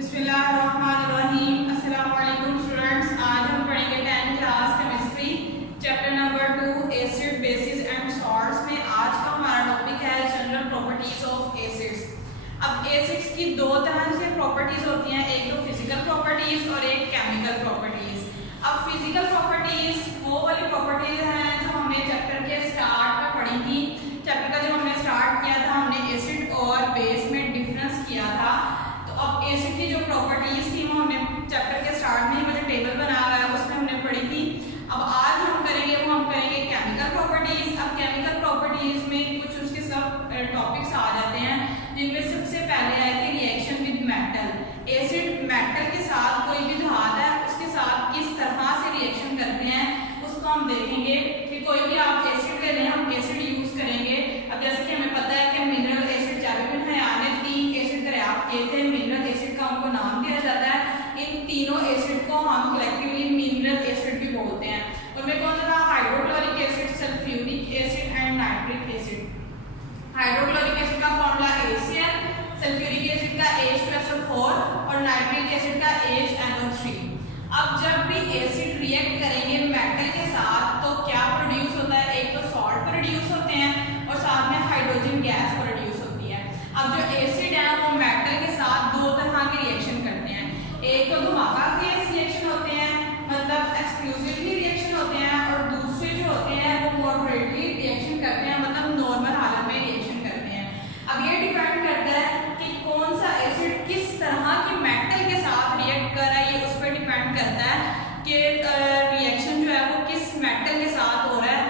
बिस्मिल्लाहिर्रहमानिर्रहीम। अस्सलाम वालेकुम स्टूडेंट्स। आज हम पढ़ेंगे 10th class chemistry chapter number 2 acid basis and salts में। आज का हमारा टॉपिक है जनरल प्रॉपर्टीज ऑफ एसिड्स। अब एसिड्स की दो तरह से प्रॉपर्टीज होती हैं, एक तो फिजिकल प्रॉपर्टीज और एक केमिकल प्रॉपर्टीज। अब फिजिकल प्रॉपर्टीज वो वाली प्रॉपर्टीज हैं जो हमने चैप्टर के स्टार्ट में पढ़ी थी। चैप्टर का जब हमने स्टार्ट किया था हमने एसिड और बेस में डिफरेंस किया था। तो अब एसिड की जो प्रॉपर्टीज थी वो हमने चैप्टर के स्टार्ट में ही मुझे टेबल बनाया हुआ है उसमें हमने पढ़ी थी। अब आज हम करेंगे केमिकल प्रॉपर्टीज। अब केमिकल प्रॉपर्टीज में कुछ उसके सब टॉपिक्स आ जाते हैं जिनमें सबसे पहले आए थे reaction with metal. Acid metal के साथ कोई भी धातु है उसके साथ किस तरह से रिएक्शन करते हैं उसको हम देखेंगे कि कोई भी आप एसिड ले लें, हम एसिड यूज करेंगे। अब जैसे कि हमें पता है कि मिनरल एसिड जैविक हयान ने 3 एसिड दरियाफ्त किए थे। मिनरल एसिड का उनको नाम दिया जाता है। इन तीनों एसिड को हम कलेक्टिवली मिनरल एसिड भी बोलते हैं। उनमें कौन सा था? Hydrochloric acid, sulphuric acid and nitric acid. Hydrochloric acid का फॉर्मूला HCl, सल्फ्यूरिक एसिड का H2SO4 और नाइट्रिक एसिड का HNO3। अब जब भी एसिड रिएक्ट करेंगे मेटल के साथ तो क्या प्रोड्यूस होता है? एक तो सॉल्ट प्रोड्यूस होते हैं और साथ में हाइड्रोजन गैस प्रोड्यूस होती है। अब जो एसिड है वो मेटल के साथ दो तरह के रिएक्शन करते हैं। एक तो धमाका फेज रिएक्शन होते हैं, मतलब एक्सक्लूसिवली रिएक्शन होते हैं, और दूसरे जो होते हैं वो मॉडरेटली रिएक्शन करते हैं, मतलब नॉर्मल हालत में रिएक्शन करते हैं। अब ये डिपेंड करता है कि कौन सा एसिड किस तरह की मेटल के साथ रिएक्ट कर रहा है, ये उस पर डिपेंड करता है कि रिएक्शन जो है वो किस मेटल के साथ हो रहा है,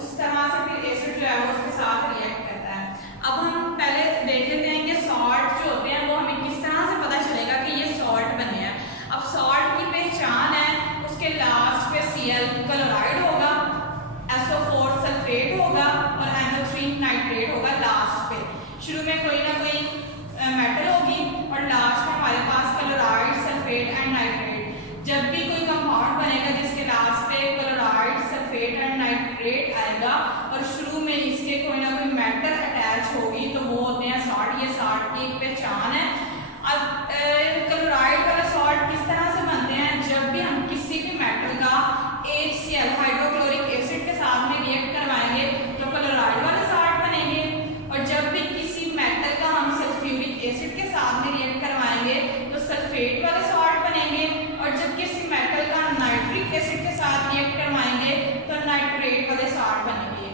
उस तरह से फिर एसिड जो है वो उसके साथ रिएक्ट करता है। अब हम पहले देख लेते हैं कि सॉल्ट जो होते हैं वो हमें किस तरह से पता चलेगा कि ये सॉल्ट बने हैं। अब सॉल्ट की पहचान है उसके लास्ट पे Cl क्लोराइड होगा, SO4 सल्फेट होगा और NO3 नाइट्रेट होगा लास्ट पे। शुरू में कोई ना कोई मेटल होगी और लास्ट में हमारे पास क्लोराइड, सल्फेट एंड नाइट्रेट। जब भी कोई कंपाउंड बनेगा जिसके लास्ट पे क्लोराइड, सल्फेट एंड नाइट्रेट आएगा और शुरू में इसके कोई ना कोई मेटल अटैच होगी तो वो होते हैं सॉल्ट। ये सॉल्ट की एक पहचान है। अब क्लोराइड वाला सॉल्ट किस तरह से बनते हैं? जब भी हम किसी भी मेटल का HCl हाइड्रोक्लोरिक एसिड के साथ में रिएक्ट करवाएंगे तो क्लोराइड वाले सॉल्ट बनेंगे, और जब भी किसी मेटल का हम सल्फ्यूरिक एसिड के साथ में रिएक्ट करवाएंगे तो सल्फेट वाले सॉल्ट बनेंगे, और जब किसी मेटल का नाइट्रिक एसिड के साथ रिएक्ट करवाएंगे तो नाइट्रेट वाले सॉल्ट बनेंगे,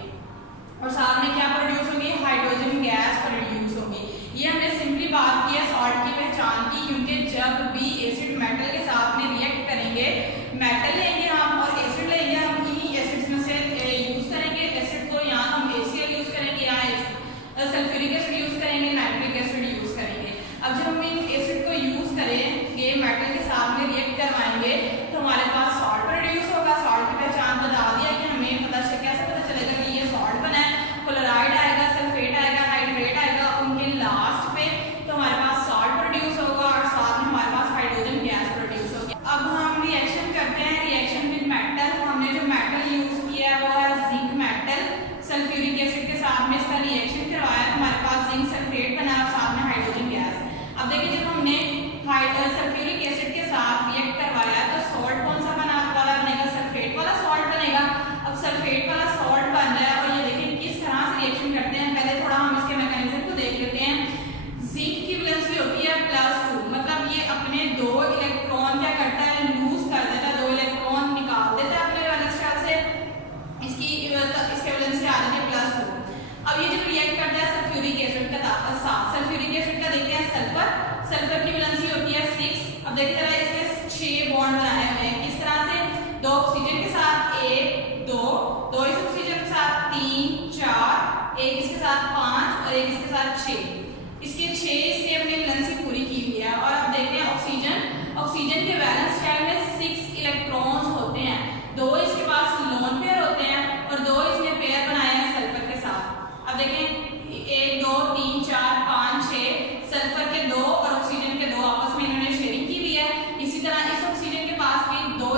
और साथ में क्या प्रोड्यूस होगी? हाइड्रोजन गैस प्रोड्यूस होगी। ये हमने सिंपली बात की है सॉल्ट की पहचान की, क्योंकि जब भी एसिड मेटल के साथ में रिएक्ट करेंगे, मेटल लेंगे हम और एसिड लेंगे, हम इन्हीं एसिड्स में से यूज करेंगे। एसिड को यहाँ हम HCl यूज करेंगे, यहाँ सल्फ्यूरिक एसिड यूज करेंगे, नाइट्रिक एसिड यूज करेंगे। अब जब हम इन एसिड को यूज करेंगे मेटल के साथ में रिएक्ट करवाएंगे तो हमारे पास सॉल्ट प्रोड्यूस होगा। सॉल्ट की पहचान बता दिया कि हमें कैसे पता चलेगा कि ये सॉल्ट बना है? क्लोराइड आएगा, सल्फेट आएगा, नाइट्रेट आएगा, उनके लास्ट पे तो हमारे पास सॉल्ट प्रोड्यूस होगा और साथ में हमारे पास हाइड्रोजन गैस प्रोड्यूस होगी। अब हम रिएक्शन करते हैं रिएक्शन विद मेटल। हमने जो मेटल यूज किया है वो है जिंक मेटल। सल्फ्यूरिक एसिड के साथ में इसका रिएक्शन करवाया तो हमारे पास जिंक सल्फेट बना और साथ में हाइड्रोजन गैस। अब देखिए जब हमने सल्फ्यूरिक एसिड के साथ रिएक्ट करवाया तो सॉल्ट कौन सा वाला बनेगा? सल्फेट वाला सॉल्ट बनेगा। अब सल्फेट वाला सॉल्ट बन रहा है और ये देखिए किस तरह से रिएक्शन करते हैं। पहले थोड़ा हम इसके मैकेनिज्म को देख लेते हैं। जिंक की वैलेंसी होती है +2, मतलब ये अपने 2 इलेक्ट्रॉन क्या करता है? लूज कर देता है, 2 इलेक्ट्रॉन निकाल देता है अपने वैलेंस शेल से। इसके वैलेंसी आ जाती है +2। अब ये जब रिएक्ट करता है सल्फ्यूरिक एसिड का साथ, सल्फ्यूरिक एसिड का देखते हैं सल्फर। सल्फर की वैलेंसी होती है 6। अब देखिए जरा इसके 6 बॉन्ड बनाए हुए हैं। किस तरह से? 2 ऑक्सीजन के साथ 1 2 इस ऑक्सीजन के साथ 3 4, एक इसके साथ 5 और एक इसके साथ 6। इसके 6 इसने अपनी वैलेंसी पूरी की हुई है। और अब देखते हैं ऑक्सीजन के वैलेंस शेल में 6 इलेक्ट्रॉन्स होते हैं। 2 इसके पास लोन पेयर होते हैं और 2 इसने पेयर बनाए हैं सल्फर के साथ। अब देखें 1 2 3 4 5 6 सल्फर के 2 और ऑक्सीजन के 2 आपस में इन्होंने शेयरिंग की हुई है। इसी तरह इस ऑक्सीजन के पास भी 2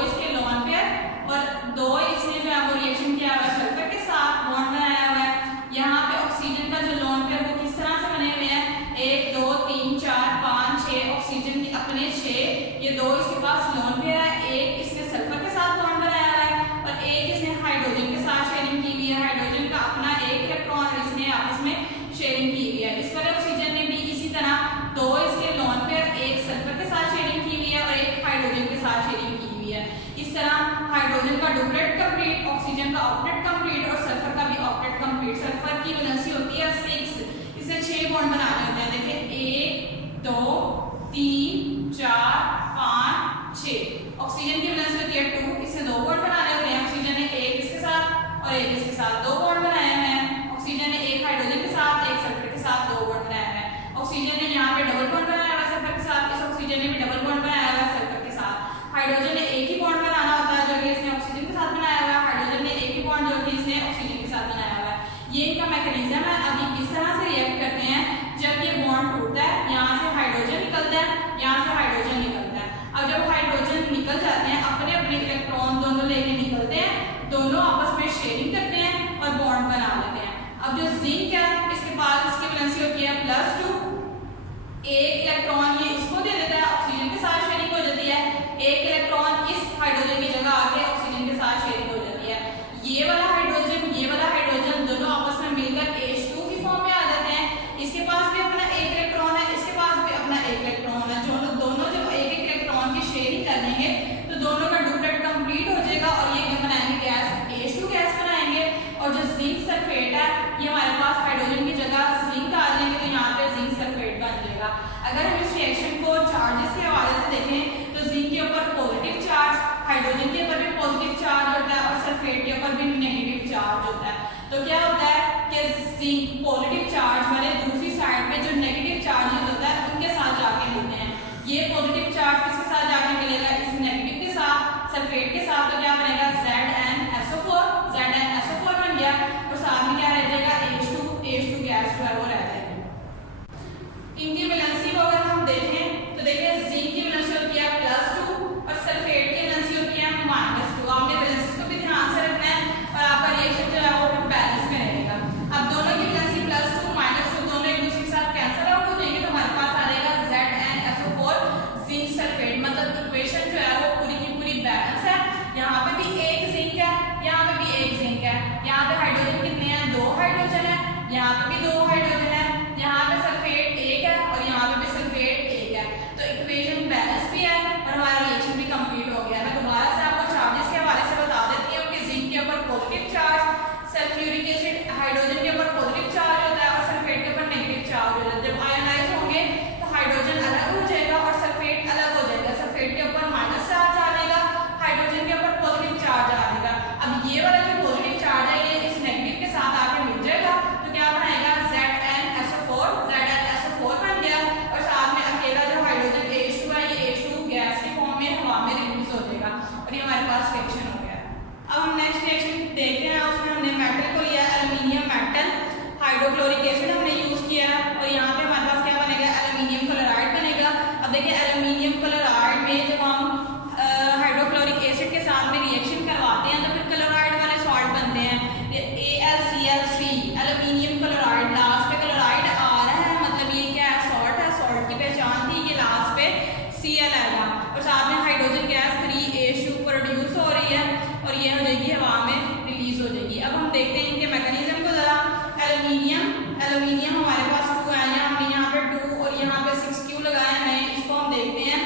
6 ऑक्सीजन की अपने 6, ये 2 इसके पास लोन पेयर है, एक इसने सल्फर के साथ बॉन्ड बनाया हुआ है और एक इसने हाइड्रोजन के साथ शेयरिंग की हुई है। हाइड्रोजन का अपना एक इलेक्ट्रॉन और इसने आपस में शेयरिंग की हुई है। इस वाले ऑक्सीजन ने भी इसी तरह 2 इसके लोन पेयर, एक सल्फर के साथ शेयरिंग की हुई है और एक हाइड्रोजन के साथ शेयरिंग की हुई है। इस तरह हाइड्रोजन का डुप्लेट कंप्लीट, ऑक्सीजन का ऑक्टेट कंप्लीट और सल्फर का भी ऑक्टेट कंप्लीट। सल्फर की वैलेंसी होती है 6, इसे 6 बॉन्ड बनाने होते हैं। देखिए 1 2 3 4 5 6। ऑक्सीजन की वैलेंसी होती है 2, इससे 2 बॉन्ड बनाने होते हैं। ऑक्सीजन ने एक इसके साथ और एक इसके साथ 2 बॉन्ड बनाए हुए हैं। ऑक्सीजन ने एक हाइड्रोजन के साथ, एक सल्फर के साथ 2 बॉन्ड बनाए हुए हैं। ऑक्सीजन ने यहाँ पे डबल बॉन्ड बनाया हुआ है सल्फर के साथ, इस ऑक्सीजन ने भी डबल बॉन्ड बनाया हुआ है सल्फर के साथ। हाइड्रोजन ने एक ही बॉन्ड बनाना होता है जो कि इसने ऑक्सीजन के साथ बनाया हुआ है। हाइड्रोजन ने एक ही बॉन्ड जो कि इसने ऑक्सीजन के साथ बनाया हुआ है। ये इनका मैकेनिज्म है। अभी इस तरह से रिएक्ट करते हैं, जब ये बॉन्ड टूटता है, यहाँ से हाइड्रोजन निकलता है, यहाँ से हाइड्रोजन निकलता है। अब जब हाइड्रोजन निकल जाते हैं, अपने अपने इलेक्ट्रॉन दोनों लेके निकलते हैं, दोनों आपस में शेयरिंग करते हैं और बॉन्ड बना लेते हैं। अब जो जिंक है, इसके पास इसकी वैलेंसी होती है +2, एक इलेक्ट्रॉन ये इसको दे देता है, ऑक्सीजन के साथ शेयरिंग हो जाती है। एक इलेक्ट्रॉन इस हाइड्रोजन की जगह आके ऑक्सीजन के साथ शेयरिंग हो जाती है। ये वाला हाइड्रोजन दोनों आपस में मिलकर H2 की फॉर्म में आ जाते हैं। इसके पास भी अपना एक इलेक्ट्रॉन है, इसके पास भी अपना एक इलेक्ट्रॉन है। दोनों जब एक एक इलेक्ट्रॉन की शेयरिंग कर लेंगे तो दोनों का डुप्लेट कंप्लीट हो जाएगा और ये बनाएंगे गैस, H2 गैस बनाएंगे। और जो जिंक सल्फेट है, ये हमारे पास हाइड्रोजन की जगह जिंक आ जाएंगे तो यहाँ पे जिंक सल्फेट बन जाएगा। अगर हम इस रिएक्शन को चार्जेस के हवाले से देखें तो जिंक के ऊपर पॉजिटिव चार्ज, हाइड्रोजन के ऊपर भी पॉजिटिव चार्ज होता है और सल्फेट के ऊपर भी नेगेटिव चार्ज होता है। तो क्या होता है कि जिंक पॉजिटिव चार्ज वाले दूसरी साइड पे जो नेगेटिव चार्जेस होता है उनके साथ जाके मिलते हैं। ये पॉजिटिव चार्ज किसके साथ जाके मिलेगा? इस नेगेटिव के साथ, सल्फेट के साथ। तो क्या बनेगा? ZnSO4, ZnSO4 बन गया और साथ में क्या रह जाएगा? H2 गैस जो है वो रह जाएगी। इनकी वैलेंसी को अगर हम देखें तो देखिए जिंक की वैलेंसी होती है +2 और सल्फेट की वैलेंसी होती है -2। आपने वैलेंसी को भी ध्यान से रखना है और आपका रिएक्शन जो है वो बैलेंस में रहेगा। अब दोनों की वैलेंसी +2 -2 दोनों एक दूसरे के साथ कैंसिल आउट हो जाएंगे तो हमारे पास आ जाएगा ZnSO4 जिंक सल्फेट। मतलब इक्वेशन जो है वो पूरी की पूरी बैलेंस है। यहाँ पे भी एक जिंक है, यहाँ पे भी एक जिंक है। यहाँ पे हाइड्रोजन कितने हैं? 2 हाइड्रोजन है, यहाँ पे भी 2 हाइड्रोजन है, यहाँ पे सल्फेट 1 है और यहाँ पे भी सल्फेट 1 है। तो इक्वेशन बैलेंस भी है और हमारा रिएक्शन भी कंप्लीट हो गया। मैं दोबारा से आपको चार्जेस के हवाले से बता देती हूँ कि जिंक के ऊपर positive charge, sulphuric acid hydrogen के ऊपर पॉजिटिव चार्ज होता है और सल्फेट के ऊपर नेगेटिव चार्ज होता है। जब आयोनाइज होंगे तो हाइड्रोजन अलग हो जाएगा और सल्फेट अलग हो जाएगा। सल्फेट के ऊपर माइनस चार्ज आ जाएगा, हाइड्रोजन के ऊपर पॉजिटिव चार्ज आ जाएगा। अब ये वाला जो पॉजिटिव चार्ज है ये इस नेगेटिव के साथ आके मिल जाएगा तो क्या बनाएगा? ZnSO4 बन गया और साथ में अकेला जो हाइड्रोजन H2 है ये H2 गैस की फॉर्म में हवा में रिलीज हो जाएगा और ये हमारे पास रिएक्शन हो गया। अब हम नेक्स्ट रिएक्शन देखते हैं। उसमें हमने मेटल को लिया, एल्युमिनियम मेटल, हाइड्रोक्लोरिक एसिड हमने यूज किया और यहाँ पे हमारे पास क्या बनेगा? एल्युमिनियम क्लोराइड बनेगा। अब देखिए एल्युमिनियम क्लोराइड में जब हम हाइड्रोक्लोरिक एसिड के साथ में रिएक्शन करवाते हैं तो फिर क्लोराइड वाले सॉल्ट बनते हैं। AlCl3 एल्युमिनियम क्लोराइड, लास्ट पे क्लोराइड आ रहा है मतलब ये क्या है? सॉल्ट है। सॉल्ट की पहचान थी कि लास्ट पे Cl आएगा और साथ में हाइड्रोजन गैस 3H2 प्रोड्यूस हो रही है और ये हो जाएगी हवा में रिलीज हो जाएगी। अब हम देखते हैं इनके मैकेनिज्म को जरा। एल्युमिनियम हमारे पास 2 है, हमने यहाँ पे 2 और यहाँ पे 6Q लगाया है। इसको हम देखते हैं।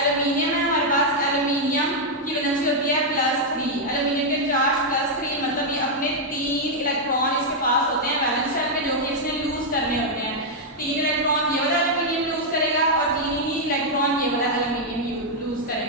एल्युमिनियम है हमारे पास, एल्युमिनियम की वैलेंसी होती है +3। एल्युमिनियम के चार्ज +3 मतलब ये अपने 3 इलेक्ट्रॉन इसके पास होते हैं वैलेंस शेल में जो कि इसने लूज करने होते हैं। 3 इलेक्ट्रॉन ये वाला एल्युमिनियम लूज करेगा और 3 ही इलेक्ट्रॉन ये वाला एल्युमिनियम लूज करेगा।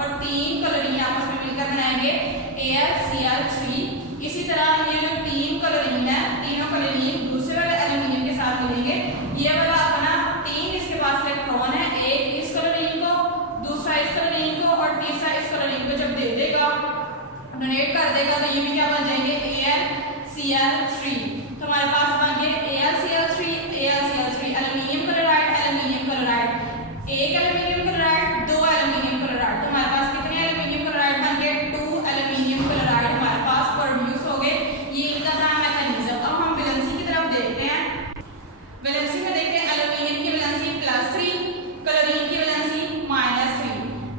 और 3 क्लोरीन आपस में मिलकर बनाएंगे AlCl3। इसी तरह ये जो 3 क्लोरीन है, तीनों क्लोरीन दूसरे वाले एल्यूमिनियम के साथ मिलेंगे। ये वाला अपना 3 इसके पास इलेक्ट्रॉन है, एक इस क्लोरीन को, दूसरा इस क्लोरीन को और तीसरा इस क्लोरीन को जब दे देगा, डोनेट कर देगा, तो ये भी क्या बन जाएंगे AlCl3। तो हमारे पास बन गए AlCl3 एल्यूमिनियम क्लोराइड, एक एल्यूमिनियम क्लोराइड, 2 एल्यूमिनियम क्लोराइड। तो हमारे पास कितने एल्यूमिनियम क्लोराइड बन गए? 2 एल्यूमिनियम क्लोराइड हमारे पास प्रोड्यूस हो गए। ये इनका था मैकेनिज्म। अब हम वैलेंसी की तरफ देखते हैं। वैलेंसी में देखते हैं एल्यूमिनियम की वैलेंसी +3, क्लोरीन की वैलेंसी -3।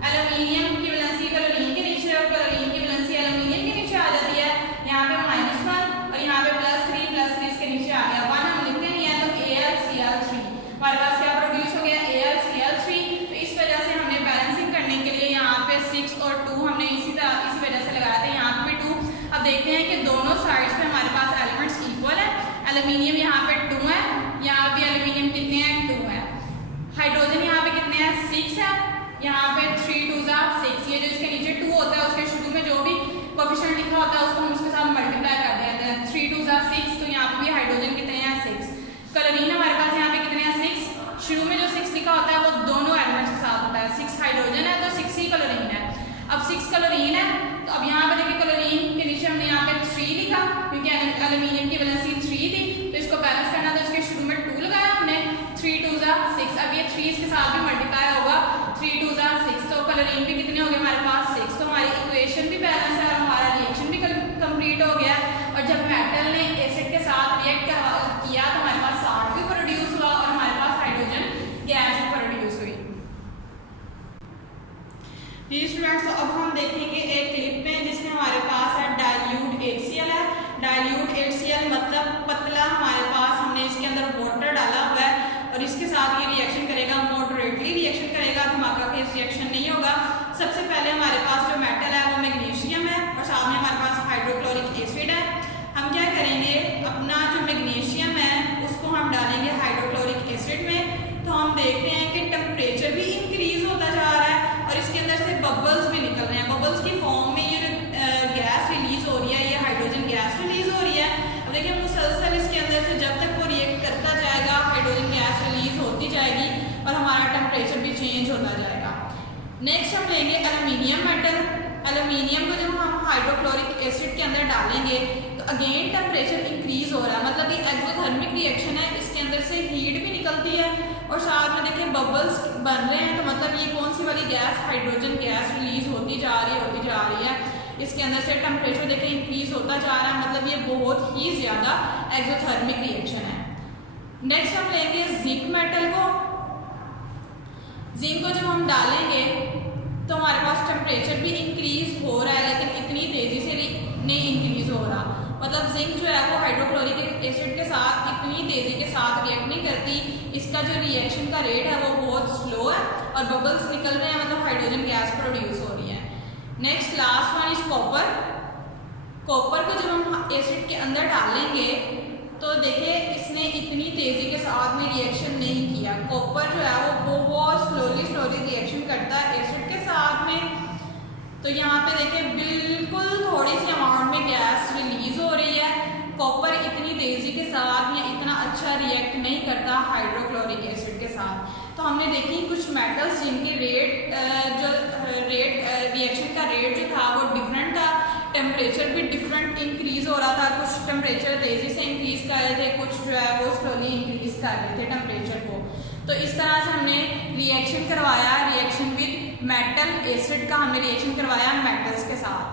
एल्यूमिनियम की वैलेंसी क्लोरीन के नीचे और क्लोरीन की वैलेंसी एल्यूमिनियम के नीचे आ जाती है। यहाँ पे -1 और यहाँ पे +3 इसके नीचे आ गया 1, हम लिखते नहीं है तो AlCl3 हमारे पास क्या प्रोड्यूस हो गया AlCl3। तो इस वजह से हमने बैलेंसिंग करने के लिए यहाँ पे 6 और 2 हमने इसी वजह से लगाया था, यहाँ पे 2। अब देखते हैं कि दोनों साइड्स पे हमारे पास एलिमेंट्स इक्वल है। एल्यूमिनियम यहाँ पे 2 है, यहाँ पे एल्यूमिनियम कितने हैं? 2 है। हाइड्रोजन यहाँ पे कितने हैं? 6 है, यहाँ पे 3 2 6। ये जो इसके नीचे 2 होता है उसके शुरू में जो भी कोएफिशिएंट लिखा होता है उसको हम उसके साथ मल्टीप्लाई कर देते हैं। 3 2 6। तो यहाँ पे भी हाइड्रोजन कितने हैं? 6। क्लोरीन हमारे पास यहाँ पे कितने हैं? 6। शुरू में जो 6 लिखा होता है वो दोनों एलिमेंट्स के साथ होता है। 6 हाइड्रोजन है तो 6 ही क्लोरीन है। अब 6 क्लोरीन है तो अब यहाँ पे देखिए क्लोरीन के नीचे हमने यहाँ पे 3 लिखा क्योंकि एल्यूमिनियम की वैलेंसी 3 थी, तो इसको बैलेंस करना था, इसके शुरू में 2 लगाया हमने। 3 2 6। अब ये 3 इसके साथ भी मल्टीप्लाई होगा, 3 2 6। तो क्लोरीन भी कितने हो गए हमारे पास? 6। तो हमारी इक्वेशन भी बैलेंस है और हमारा रिएक्शन भी कंप्लीट हो गया। और जब मेटल ने एसिड के साथ रिएक्ट किया तो हमारे पास साल्ट भी प्रोड्यूस हुआ और हमारे पास हाइड्रोजन गैस भी प्रोड्यूस हुई। जी स्टूडेंट्स, तो अब हम देखेंगे एक क्लिप में जिसमें हमारे पास है डाइल्यूट HCl है। डाइल्यूट HCl मतलब पतला, हमारे पास हमने इसके अंदर वाटर डाला हुआ है और इसके साथ ये रिएक्शन करेगा, मॉडरेटली रिएक्शन करेगा, धमाका केस रिएक्शन नहीं होगा। सबसे पहले हमारे पास जो मेटल है वो मैग्नीशियम है और साथ में हमारे पास हाइड्रोक्लोरिक एसिड है। हम क्या करेंगे, अपना जो मैग्नीशियम है उसको हम डालेंगे हाइड्रोक्लोरिक एसिड में। तो हम देखते हैं कि टेम्परेचर भी इंक्रीज होता जा रहा है और इसके अंदर से बबल्स भी निकल रहे हैं। बबल्स की फॉर्म में ये जो गैस रिलीज हो रही है, ये हाइड्रोजन गैस रिलीज हो रही है। अब देखिए मुसलसल इसके अंदर से जब तक वो रिएक्ट करता जाएगा हाइड्रोजन गैस रिलीज होती जाएगी और हमारा टेम्परेचर भी चेंज होता जाएगा। नेक्स्ट हम लेंगे एल्यूमिनियम मेटल। एल्यूमिनियम को जब हम हाइड्रोक्लोरिक एसिड के अंदर डालेंगे तो अगेन टेम्परेचर इंक्रीज हो रहा है, मतलब ये एक्सोथर्मिक रिएक्शन है, इसके अंदर से हीट भी निकलती है और साथ में देखिए बबल्स बन रहे हैं। तो मतलब ये कौन सी वाली गैस? हाइड्रोजन गैस रिलीज होती जा रही है। इसके अंदर से टेम्परेचर देखिए इंक्रीज होता जा रहा है, मतलब ये बहुत ही ज़्यादा एक्सोथर्मिक रिएक्शन है। नेक्स्ट हम लेंगे जिंक मेटल को। जिंक को जब हम डालेंगे तो हमारे पास टेम्परेचर भी इंक्रीज हो रहा है लेकिन इतनी तेज़ी से नहीं इंक्रीज हो रहा, मतलब जिंक जो है वो हाइड्रोक्लोरिक एसिड के साथ इतनी तेज़ी के साथ रिएक्ट नहीं करती। इसका जो रिएक्शन का रेट है वो बहुत स्लो है और बबल्स निकल रहे हैं, मतलब हाइड्रोजन गैस प्रोड्यूस हो रही है। Next last one is copper. Copper को जब हम एसिड के अंदर डालेंगे तो देखिए इसने इतनी तेज़ी के साथ में रिएक्शन नहीं किया। कॉपर जो है वो बहुत स्लोली रिएक्शन करता है एसिड के साथ में। तो यहाँ पे देखिए बिल्कुल थोड़ी सी अमाउंट में गैस रिलीज हो रही है। कॉपर इतनी तेज़ी के साथ या इतना अच्छा रिएक्ट नहीं करता हाइड्रोक्लोरिक एसिड के साथ। तो हमने देखी कुछ मेटल्स जिनके रिएक्शन का रेट जो था वो डिफरेंट था, टेम्परेचर भी डिफरेंट इंक्रीज हो रहा था। कुछ टेम्परेचर तेज़ी से इंक्रीज कर रहे थे, कुछ जो है वो स्लोली इंक्रीज कर रहे थे टेम्परेचर को। तो इस तरह से हमने रिएक्शन करवाया, रिएक्शन विद मेटल एसिड का हमने रिएक्शन करवाया मेटल्स के साथ।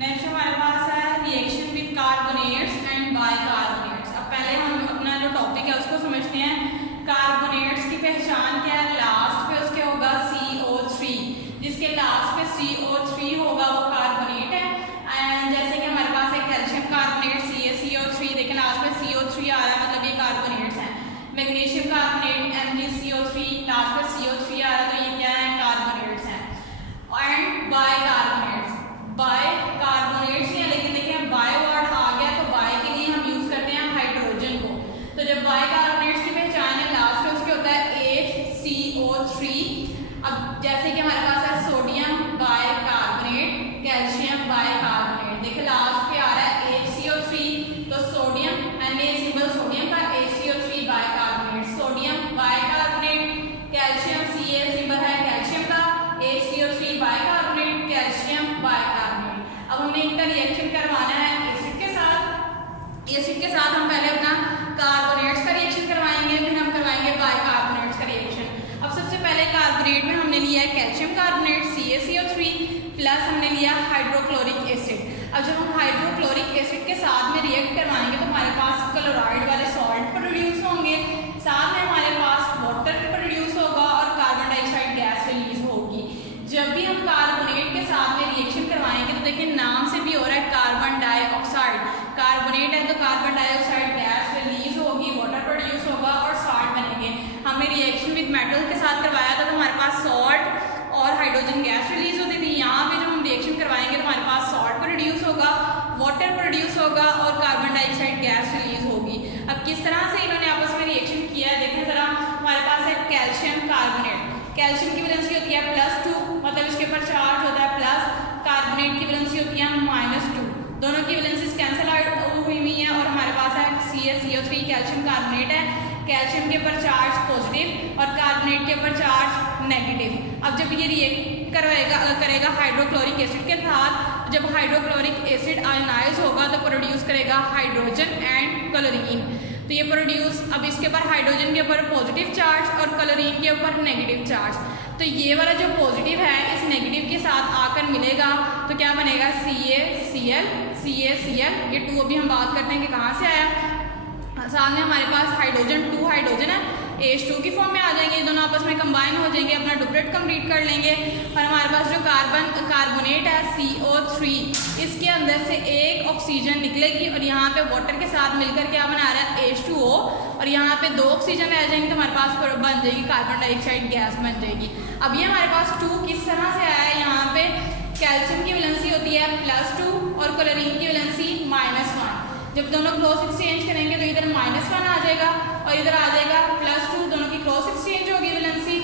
नेक्स्ट हमारे पास है reaction with carbonates and bicarbonates. अब पहले हम अपना जो टॉपिक है उसको समझते हैं। कार्बोनेट्स की पहचान क्या है? लास्ट पे उसके होगा CO3, जिसके लास्ट पे CO3 होगा वो कार्बोनेट है। एंड जैसे कि हमारे पास एक कैल्शियम कार्बोनेट CaCO3, देखिए लास्ट पे CO3 आ रहा है, मतलब ये कार्बोनेट्स हैं। मैग्नीशियम कार्बोनेट MgCO3, लास्ट पे CO3 आ रहा है, तो ये क्या है? कार्बोनेट्स हैं। एंड बाइकार्बोनेट्स हैं, लेकिन देखिए बायो वर्ड आ गया तो बाय के लिए हम यूज करते हैं हाइड्रोजन को। तो जब बाइकार्बोनेट्स की पहचान है लास्ट में उसके होता है HCO3 कार्बोनेट में हमने लिया है कैल्शियम कार्बोनेट CaCO3 प्लस हमने लिया हाइड्रोक्लोरिक एसिड। अब जब हम हाइड्रोक्लोरिक एसिड के साथ में रिएक्ट करवाएंगे तो हमारे पास क्लोराइड वाले सॉल्ट प्रोड्यूस होंगे, साथ में हमारे पास वाटर प्रोड्यूस होगा और कार्बन डाइऑक्साइड गैस रिलीज होगी। जब भी हम कार्बोनेट के साथ में रिएक्शन करवाएंगे तो देखिए नाम से भी हो रहा है कार्बन डाइऑक्साइड, कार्बोनेट है तो कार्बन डाइऑक्साइड गैस रिलीज होगी, वाटर प्रोड्यूस होगा और सॉल्ट बनेंगे। हमने रिएक्शन विद मेटल के साथ करवाया था तो हमारे पास सॉल्ट और हाइड्रोजन गैस रिलीज होती थी। यहाँ पे जब हम रिएक्शन करवाएंगे तो हमारे पास सॉल्ट प्रोड्यूस होगा, वाटर प्रोड्यूस होगा और कार्बन डाइऑक्साइड गैस रिलीज होगी। अब किस तरह से इन्होंने आपस में रिएक्शन किया है देखें जरा। हमारे पास है कैल्शियम कार्बोनेट, कैल्शियम की वैलेंसी होती है +2, मतलब इसके ऊपर चार्ज होता है प्लस, कार्बोनेट की वैलेंसी होती है -2, दोनों की वैलेंसीज कैंसिल आउट हुई है और हमारे पास है CaCO3 कैल्शियम कार्बोनेट है, कैल्शियम के ऊपर चार्ज पॉजिटिव और कार्बोनेट के ऊपर चार्ज नेगेटिव। अब जब ये रिएक्ट करेगा हाइड्रोक्लोरिक एसिड के साथ, जब हाइड्रोक्लोरिक एसिड आयनाइज होगा तो प्रोड्यूस करेगा हाइड्रोजन एंड क्लोरीन। तो ये प्रोड्यूस, अब इसके ऊपर हाइड्रोजन के ऊपर पॉजिटिव चार्ज और क्लोरीन के ऊपर नेगेटिव चार्ज, तो ये वाला जो पॉजिटिव है इस नेगेटिव के साथ आकर मिलेगा तो क्या बनेगा CaCl, ये 2 अभी हम बात करते हैं कि कहाँ से आया। सामने हमारे पास हाइड्रोजन 2 हाइड्रोजन है, H2 की फॉर्म में आ जाएंगे, दोनों आपस में कंबाइन हो जाएंगे, अपना डुप्लेट कंप्लीट कर लेंगे और हमारे पास जो कार्बोनेट है CO3, इसके अंदर से एक ऑक्सीजन निकलेगी और यहाँ पे वाटर के साथ मिलकर क्या बना रहा है H2O और यहाँ पे 2 ऑक्सीजन रह जाएंगे तो हमारे पास बन जाएगी कार्बन डाइऑक्साइड गैस बन जाएगी। अब ये हमारे पास 2 किस तरह से आया है, यहाँ पे कैल्शियम की वैलेंसी होती है +2 और क्लोरीन की वैलेंसी -1, जब दोनों क्रॉस एक्सचेंज करेंगे तो इधर -1 आ जाएगा और इधर आ जाएगा +2, दोनों की क्रॉस एक्सचेंज होगी वैलेंसी।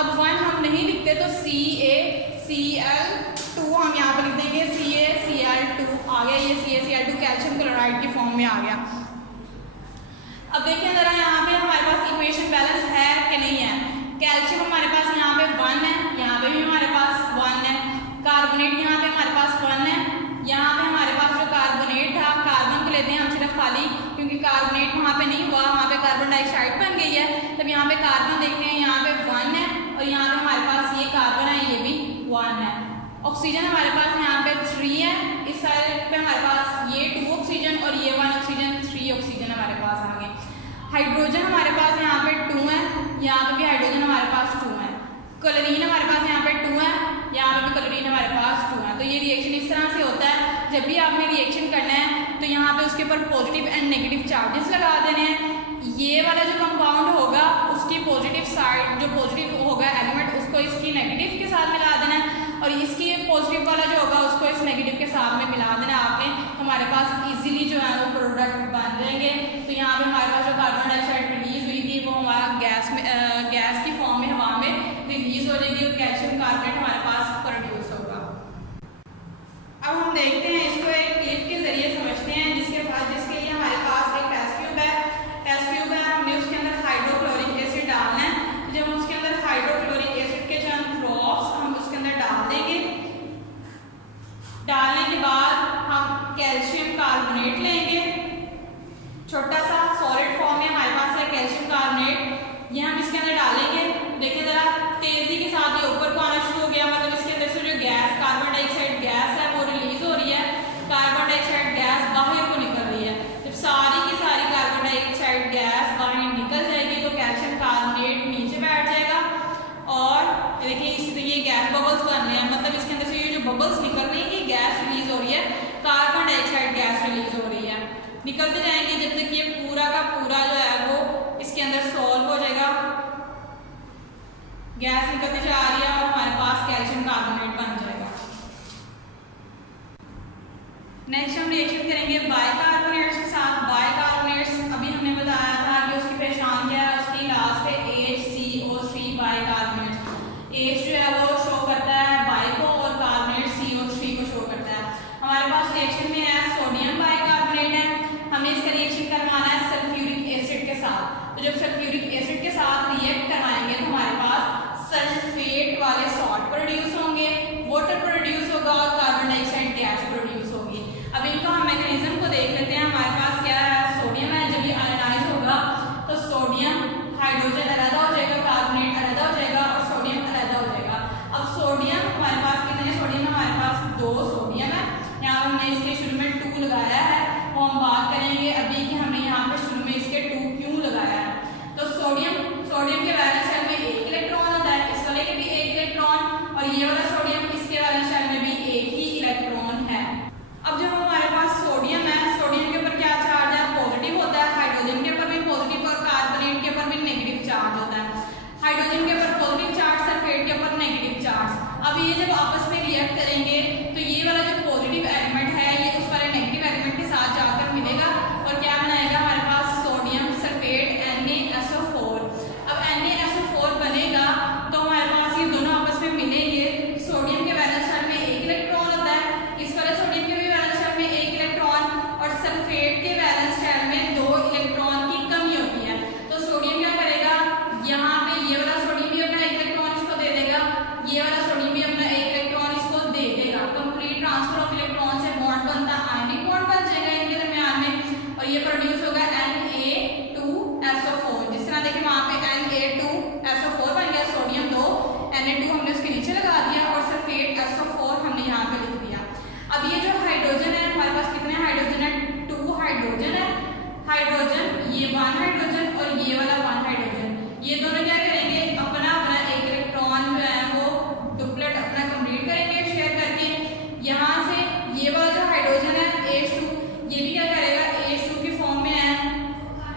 अब 1 हम नहीं लिखते तो CaCl2 हम यहाँ पर लिख देंगे, CaCl2 आ गया, ये CaCl2 कैल्शियम क्लोराइड की फॉर्म में आ गया। अब देखिए जरा यहाँ पे हमारे पास इक्वेशन बैलेंस है कि नहीं है। कैल्शियम हमारे पास यहाँ पे 1 है, यहाँ पे भी हमारे पास 1 है, कार्बोनेट यहाँ पे हमारे पास 1 है, यहाँ पे हमारे पास जो कार्बोनेट था, कार्बन को लेते हैं हम सिर्फ खाली क्योंकि कार्बोनेट वहाँ पे नहीं हुआ, वहाँ पे कार्बन डाइऑक्साइड बन गई है। तब यहाँ पे कार्बन देखते हैं, यहाँ पे 1 है और यहाँ पे हमारे पास ये कार्बन है, ये भी 1 है। ऑक्सीजन हमारे पास यहाँ पे 3 है, इस साइड पे हमारे पास ये 2 ऑक्सीजन और ये 1 ऑक्सीजन, 3 ऑक्सीजन हमारे पास आ गए। हाइड्रोजन हमारे पास यहाँ पे 2 है, यहाँ पे भी हाइड्रोजन हमारे पास 2 है, क्लोरीन हमारे पास यहाँ पे 2 है, यहाँ पे भी क्लोरीन हमारे पास 2 है। तो ये रिएक्शन इस तरह से होता है, जब भी आपने रिएक्शन करना है तो यहाँ पे उसके ऊपर पॉजिटिव एंड नेगेटिव चार्जेस लगा देने हैं। ये वाला जो कंपाउंड होगा उसकी पॉजिटिव साइड, जो पॉजिटिव होगा एलिमेंट, उसको इसकी नेगेटिव के साथ मिला देना है और इसकी पॉजिटिव वाला जो होगा उसको इस नेगेटिव के साथ में मिला देना आपने, हमारे पास इजीली जो है वो प्रोडक्ट बन जाएंगे। तो यहाँ पे हमारे पास जो कार्बन डाइऑक्साइड रिलीज हुई थी वो हमारा गैस की फॉर्म में हवा में रिलीज हो जाएगी और कैल्शियम कार्बोनेट हमारे पास प्रोड्यूस होगा। अब हम देखते हैं इसको एक क्लिप के जरिए समझते हैं, जिसके लिए हमारे पास एक टेस्ट ट्यूब है, हमने उसके अंदर हाइड्रोक्लोरिक एसिड डालना है। तो जब हम उसके अंदर हाइड्रोक्लोरिक एसिड के चंद ड्रॉप्स हम उसके अंदर डाल देंगे, डालने के बाद हम कैल्शियम कार्बोनेट लेंगे, छोटा सा सॉलिड फॉर्म में हमारे पास है कैल्शियम कार्बोनेट, ये हम इसके अंदर डालेंगे। देखिए जरा तेजी के साथ ये ऊपर को आना शुरू हो गया, मतलब इसके अंदर से जो गैस कार्बन डाइऑक्साइड गैस है वो रिलीज हो रही है, कार्बन डाइऑक्साइड गैस बाहर को निकल रही है। जब सारी की सारी कार्बन डाइऑक्साइड गैस बाहर निकल जाएगी तो कैल्शियम कार्बोनेट नीचे बैठ जाएगा और देखिए इससे ये गैस बबल्स बन रहे हैं, मतलब इसके अंदर से ये जो बबल्स निकल रही है ये गैस रिलीज हो रही है, कार्बन डाइऑक्साइड गैस रिलीज हो रही है। निकलते जाएंगे जब तक ये पूरा का पूरा जो है वो इसके अंदर सॉल्व हो जाएगा, गैस निकलती जा रही है और हमारे पास कैल्शियम कार्बोनेट बन जाएगा। नेक्स्ट हम रिएक्शन करेंगे बाइकार्बोनेट्स के साथ। बाइकार्बोनेट्स अभी हमने बताया था कि उसकी पहचान क्या है, उसकी लास्ट पे HCO3 बाइकार्बोनेट्स, H जो है वो शो करता है बाई को और कार्बोनेट CO3 को शो करता है। हमारे पास रिएक्शन में है सोडियम बाइकार्बोनेट है, हमें इसका रिएक्शन करवाना है सल्फ्यूरिक एसिड के साथ। तो जब सल्फ्यूरिक एसिड के साथ रिएक्ट करवाएंगे तो हमारे पास सल्फेट वाले सॉल्ट प्रोड्यूस होंगे, वाटर प्रोड्यूस होगा और कार्बन डाइऑक्साइड गैस प्रोड्यूस होगी। अब इनका हम मैकेनिज्म को देख लेते हैं। हमारे पास क्या है, सोडियम है, जब ये आयनाइज होगा तो सोडियम हाइड्रोजन अलग हो जाएगा, कार्बोनेट अलग हो जाएगा और सोडियम अलग और ये वाला सोडियम, इसके वैलेंस शेल में भी एक ही इलेक्ट्रॉन है। अब जब हमारे पास सोडियम है, सोडियम के ऊपर क्या चार्ज है, पॉजिटिव होता है, हाइड्रोजन के ऊपर भी पॉजिटिव और कार्बोनेट के ऊपर भी नेगेटिव चार्ज होता है। हाइड्रोजन के ऊपर पॉजिटिव चार्ज, सल्फेट के ऊपर नेगेटिव चार्ज। अब ये जब आपस में रिएक्ट करेंगे तो ये वाला जो पॉजिटिव एलिमेंट है ये उस वाले नेगेटिव एलिमेंट के साथ जाकर मिलेगा और क्या बनाएगा हमारे पास सोडियम सल्फेट NaSO4। अब NaSO4 बनेगा तो हमारे पास ये दोनों आपस में मिलेंगे। सोडियम के वैलेंस शेल में एक इलेक्ट्रॉन होता है, इस वाले सोडियम के भी वैलेंस शेल में एक इलेक्ट्रॉन, और सल्फेट के वैलेंस शेल में 2 इलेक्ट्रॉन की कमी होती है। तो सोडियम क्या करेगा, यहाँ पे ये वाला सोडियम भी अपना एक इलेक्ट्रॉन इसको दे देगा, ये वाला सोडियम भी अपना एक इलेक्ट्रॉन इसको दे देगा। कंप्लीट ट्रांसफर ऑफ इलेक्ट्रॉन से बॉन्ड बनता है, आयनिक बॉन्ड बन जाएगा इनके दरमियान में, और ये प्रोड्यूस होगा Na2SO4। जिस तरह देखिए वहाँ पे Na2SO4 बन गया, सोडियम 2, Na2 हमने उसके नीचे लगा दिया और सल्फेट SO4 हमने यहाँ पे लिख दिया। अब ये जो हाइड्रोजन है हमारे पास कितने हाइड्रोजन है, 2 हाइड्रोजन है। हाइड्रोजन ये 1 हाइड्रोजन और ये वाला 1 हाइड्रोजन, ये दोनों क्या करेंगे, अपना अपना एक इलेक्ट्रॉन जो है वो डुप्लेट अपना कंप्लीट करेंगे शेयर करके। यहाँ से ये वाला जो हाइड्रोजन है H2, ये भी क्या करेगा, H2 की फॉर्म में है,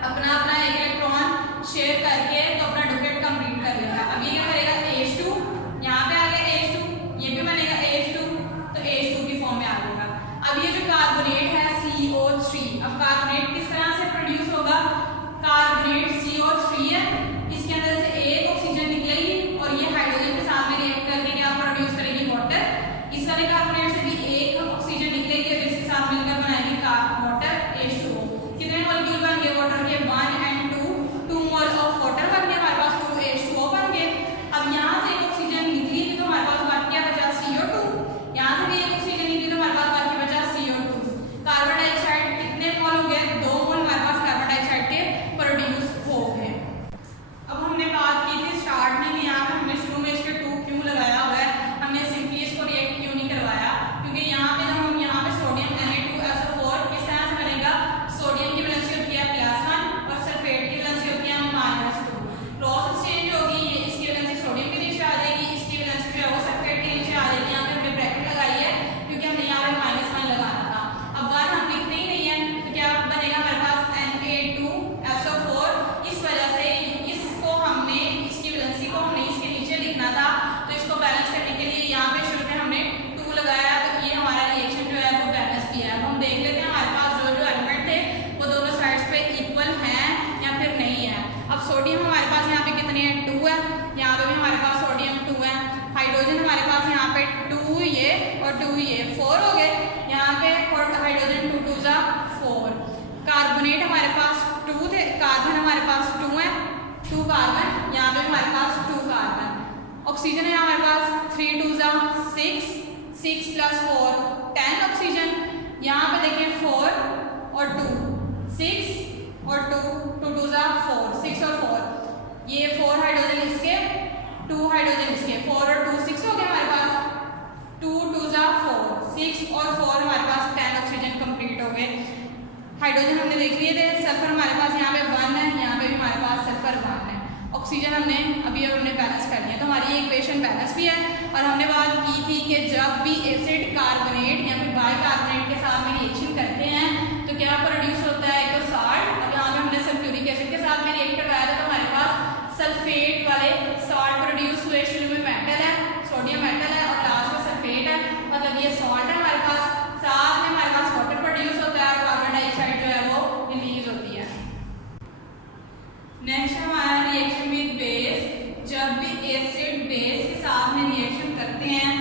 अपना अपना एक इलेक्ट्रॉन शेयर करके तो अपना डुप्लेट कंप्लीट कर लेगा। अब ये क्या करेगा, H2 यहाँ पे आ गया, H2 ये भी बनेगा H2, तो H2 की फॉर्म में आ जाएगा। अब ये जो कार्बोनेट है CO3, अब कार्बोनेट किस तरह से प्रोड्यूस होगा, कार्बोनेट CO3 है, इसके अंदर से एक ऑक्सीजन निकलेगी और ये हाइड्रोजन के साथ में रिएक्ट करके क्या प्रोड्यूस करेगी, वाटर। इस वाले कार्बोनेट से भी एक ऑक्सीजन निकलेगी और इसके साथ मिलकर बनाएगी वाटर H2O। कितने मॉलिक्यूल बन गए वाटर के, 1 and 2, 2 मोल ऑफ वाटर बन गए हमारे पास, 2 H2O बन गए। अब यहाँ से एक ऑक्सीजन निकली थी तो हमारे पास बाकी क्या बचा, CO2। यहाँ से भी एक ऑक्सीजन निकली तो हमारे पास बाकी बचा CO2। कार्बन डाइऑक्साइड कितने मोल हो गए, 2 मोल हमारे पास कार्बन डाइऑक्साइड के प्रोड्यूस हो गए। अब हमने बात की थी स्टार्ट में कि यहाँ पे हमने शुरू में इसके 2 क्यों लगाया हुआ है, हमने सिंपली इसको रिएक्ट क्यों नहीं करवाया, क्योंकि यहाँ पे जब हम यहाँ पे सोडियम Na2SO4 किस तरह से बनेगा, सोडियम की वैलेंसी होती है +1 और सल्फेट की वैलेंसी होती है -2। क्रॉस एक्सचेंज होगी, ये इसकी वैलेंसी सोडियम के नीचे आ जाएगी, इसकी वैलेंसी जो है वो सल्फेट के नीचे आ जाएगी। यहाँ पे हमने ब्रैकेट लगाई है क्योंकि हमने यहाँ पे -1 लगाना था। अब 1 हम लिखते ही नहीं है तो क्या बनेगा हमारे पास Na2SO4। इस वजह से इसको हमने, इसकी वैलेंसी को हमने इसके नीचे लिखना था, तो इसको बैलेंस करने के लिए यहाँ पे शुरू में हमने 2 लगाया, तो ये हमारा रिएक्शन जो है वो बैलेंस भी है। अब हम देख लेते हैं हमारे पास जो जो एलिमेंट थे वो दोनों साइड्स पे इक्वल हैं या फिर नहीं है। अब सोडियम हमारे पास यहाँ पे कितने हैं, 2 है, यहाँ पे भी हमारे पास सोडियम 2 है। हाइड्रोजन हमारे पास यहाँ पे 2 ये और 2 ये 4 हो गए, यहाँ पे हाइड्रोजन 2 2 जा 4। कार्बोनेट हमारे पास 2 थे, कार्बन हमारे पास 2 है, 2 कार्बन, यहाँ पे हमारे पास 2 कार्बन। ऑक्सीजन है हमारे पास 3 2 जा 6, 6 + 4 10 ऑक्सीजन। यहाँ पे देखिए 4 और 2, 6 और 2, 2 2 जा 4, 6 और 4, ये 4 हाइड्रोजन इसके, 2 हाइड्रोजन इसके, 4 और 2 6 हो गए हमारे पास, 2 2 जा 4, 6 और 4 हमारे पास 10 ऑक्सीजन कंप्लीट हो गए। हाइड्रोजन हमने देख लिए थे, सल्फर हमारे पास यहाँ पे 1 है, यहाँ पे भी हमारे पास सल्फर 1 है। ऑक्सीजन हमने अभी बैलेंस कर लिया, तो हमारी ये इक्वेशन बैलेंस भी है। और हमने बात की थी कि जब भी एसिड कार्बोनेट या फिर बाइकार्बोनेट के साथ में रिएक्शन करते हैं तो क्या प्रोड्यूस होता है, एक तो साल्ट। अब यहाँ पे हमने सल्फ्यूरिक एसिड के साथ में रिएक्ट करवाया था तो हमारे पास सल्फेट वाले साल्ट प्रोड्यूस हुए। शुरू में मेटल है, सोडियम मेटल है, और लास्ट में सल्फेट है, मतलब ये सॉल्ट है हमारे पास। साथ में हमारे पास वाटर प्रोड्यूस होता है और कार्बन डाइऑक्साइड जो है वो रिलीज होती है। नेक्स्ट हमारा रिएक्शन विद बेस। जब भी एसिड बेस के साथ में रिएक्शन करते हैं,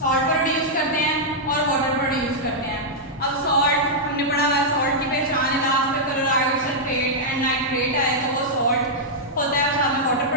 सॉल्ट प्रोड्यूस करते हैं और वाटर प्रोड्यूस करते हैं। अब सॉल्ट हमने पढ़ा हुआ है, सॉल्ट की पहचान है, लास्ट में क्लोराइड, सल्फेट एंड नाइट्रेट आए तो वो सॉल्ट होता है और साथ में वाटर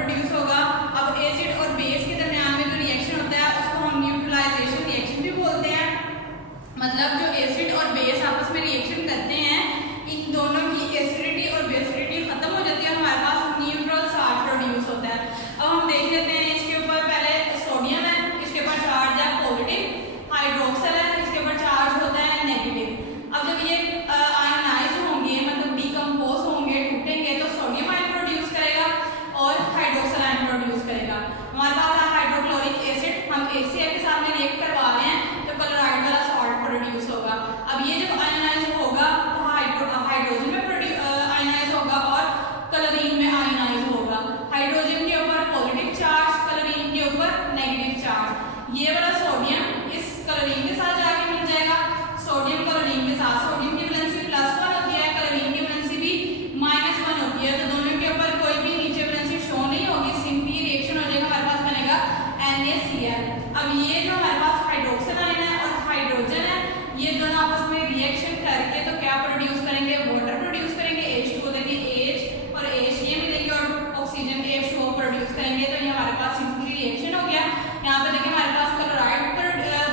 ये वाला सोडियम इस क्लोरीन के साथ जाके मिल जाएगा, सोडियम क्लोरीन के साथ। सोडियम की वैलेंसी +1 होती है, क्लोरीन की वैलेंसी भी -1 होती है, तो दोनों के ऊपर कोई भी नीचे वैलेंसी शो नहीं होगी, सिंपली रिएक्शन हो जाएगा, हमारे पास बनेगा NaCl। अब ये जो हमारे पास हाइड्रोक्सिल आयन है और हाइड्रोजन है, ये दोनों आपस में रिएक्शन करके तो क्या प्रोड्यूस करेंगे, वाटर प्रोड्यूस करेंगे, H2O, देखिए H और H ये मिलेगी और ऑक्सीजन H2O प्रोड्यूस करेंगे, तो ये हमारे पास सिंपली रिएक्शन हो गया। यहाँ पे देखिए हमारे पास क्लोराइड